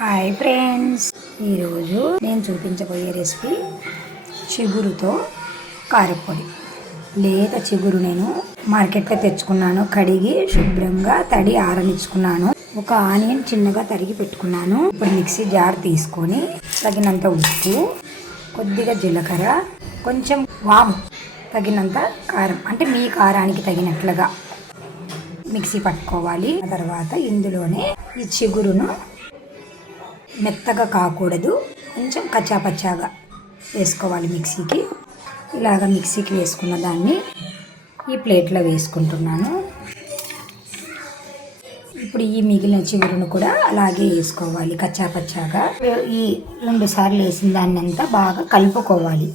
Hi friends, ఈరోజు నేను చూపించబోయే రెసిపీ చిగురుతో కారపొడి. లేత చిగురు నేను మార్కెట్లో తెచ్చుకున్నాను. కడిగి శుభ్రంగా తడి ఆరనిచ్చుకున్నాను. ఒక ఆనియన్ చిన్నగా తరిగి పెట్టుకున్నాను. ఇప్పుడు మిక్సీ జార్ తీసుకొని తగినంత ఉప్పు, కొద్దిగా జీలకర్ర, కొంచెం వాము, తగినంత కారం అంటే మీ కారానికి తగినట్లుగా మిక్సీ పట్టుకోవాలి. ఆ తర్వాత ఇందులోనే ఈ చిగురును మెత్తగా కాకూడదు, కొంచెం కచ్చాపచ్చాగా వేసుకోవాలి మిక్సీకి. ఇలాగ మిక్సీకి వేసుకున్న దాన్ని ఈ ప్లేట్లో వేసుకుంటున్నాను. ఇప్పుడు ఈ మిగిలిన చిగురును కూడా అలాగే వేసుకోవాలి కచ్చాపచ్చాగా. ఈ 2 సార్లు వేసిన దాన్ని అంతా బాగా కలుపుకోవాలి.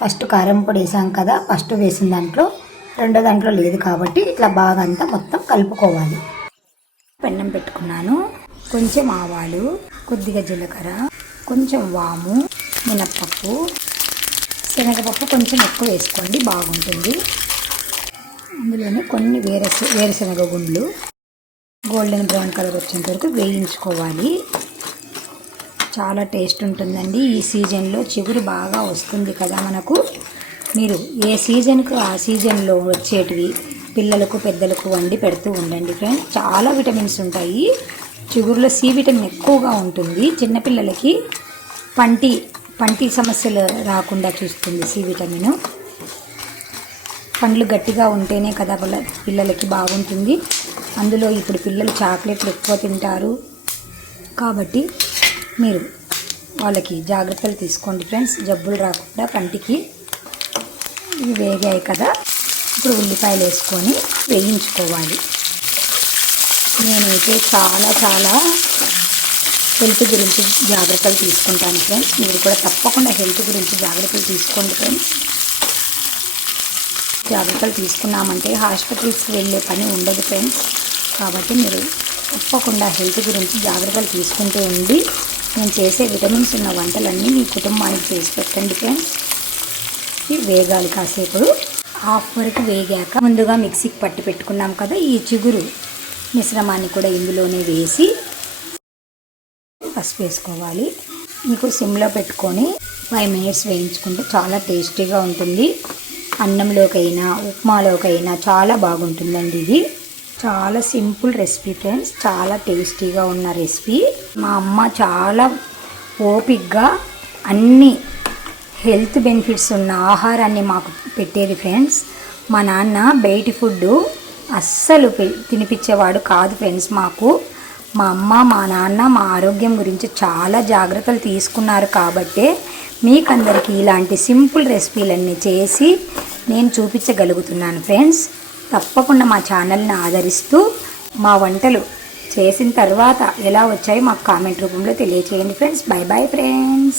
ఫస్ట్ కారం పొడి వేసాం కదా, ఫస్ట్ వేసిన దాంట్లో రెండో దాంట్లో లేదు కాబట్టి ఇట్లా బాగా అంతా మొత్తం కలుపుకోవాలి. పెన్నం పెట్టుకున్నాను. కొంచెం ఆవాలు, కొద్దిగా జీలకర్ర, కొంచెం వాము, మినప్పప్పు, శనగపప్పు కొంచెం ఎక్కువ వేసుకోండి, బాగుంటుంది. అందులోనే కొన్ని వేరుశనగ గుండ్లు గోల్డెన్ బ్రౌన్ కలర్ వచ్చేంత వరకు వేయించుకోవాలి. చాలా టేస్ట్ ఉంటుందండి. ఈ సీజన్లో చిగురు బాగా వస్తుంది కదా మనకు. మీరు ఏ సీజన్కు ఆ సీజన్లో వచ్చేటివి పిల్లలకు పెద్దలకు వండి పెడుతూ ఉండండి ఫ్రెండ్స్. చాలా విటమిన్స్ ఉంటాయి. చిగురులో సి విటమిన్ ఎక్కువగా ఉంటుంది. చిన్నపిల్లలకి పంటి సమస్యలు రాకుండా చూస్తుంది సి విటమిన్. పండ్లు గట్టిగా ఉంటేనే కదా పిల్లలకి బాగుంటుంది. అందులో ఇప్పుడు పిల్లలు చాక్లెట్లు ఎక్కువ తింటారు కాబట్టి మీరు వాళ్ళకి జాగ్రత్తలు తీసుకోండి ఫ్రెండ్స్, జబ్బులు రాకుండా పంటికి. ఇవి వేగాయి కదా, ఇప్పుడు ఉల్లిపాయలు వేసుకొని వేయించుకోవాలి. నేనైతే చాలా హెల్త్ గురించి జాగ్రత్తలు తీసుకుంటాను ఫ్రెండ్స్. మీరు కూడా తప్పకుండా హెల్త్ గురించి జాగ్రత్తలు తీసుకోండి ఫ్రెండ్స్. జాగ్రత్తలు తీసుకున్నామంటే హాస్పిటల్స్కి వెళ్ళే పని ఉండదు ఫ్రెండ్స్. కాబట్టి మీరు తప్పకుండా హెల్త్ గురించి జాగ్రత్తలు తీసుకుంటూ ఉండి నేను చేసే విటమిన్స్ ఉన్న వంటలన్నీ మీ కుటుంబానికి చేసి పెట్టండి ఫ్రెండ్స్. ఇవి వేగాలి కాసేపు. హాఫ్ వరకు వేగాక ముందుగా మిక్సీకి పట్టి పెట్టుకున్నాం కదా ఈ చిగురు మిశ్రమాన్ని కూడా ఇందులోనే వేసి పసుపు వేసుకోవాలి. మీకు సిమ్లో పెట్టుకొని 5 మినిట్స్ వేయించుకుంటే చాలా టేస్టీగా ఉంటుంది. అన్నంలోకైనా ఉప్మాలోకైనా చాలా బాగుంటుందండి. ఇది చాలా సింపుల్ రెసిపీ ఫ్రెండ్స్, చాలా టేస్టీగా ఉన్న రెసిపీ. మా అమ్మ చాలా ఓపిక్గా అన్ని హెల్త్ బెనిఫిట్స్ ఉన్న ఆహారాన్ని మాకు పెట్టేది ఫ్రెండ్స్. మా నాన్న బయటి ఫుడ్ అస్సలు తినిపించేవాడు కాదు ఫ్రెండ్స్ మాకు. మా అమ్మ మా నాన్న మా ఆరోగ్యం గురించి చాలా జాగ్రత్తలు తీసుకున్నారు కాబట్టే మీకందరికీ ఇలాంటి సింపుల్ రెసిపీలన్నీ చేసి నేను చూపించగలుగుతున్నాను ఫ్రెండ్స్. తప్పకుండా మా ఛానల్ని ఆదరిస్తూ మా వంటలు చేసిన తర్వాత ఎలా వచ్చాయో మాకు కామెంట్ రూపంలో తెలియచేయండి ఫ్రెండ్స్. By bye friends.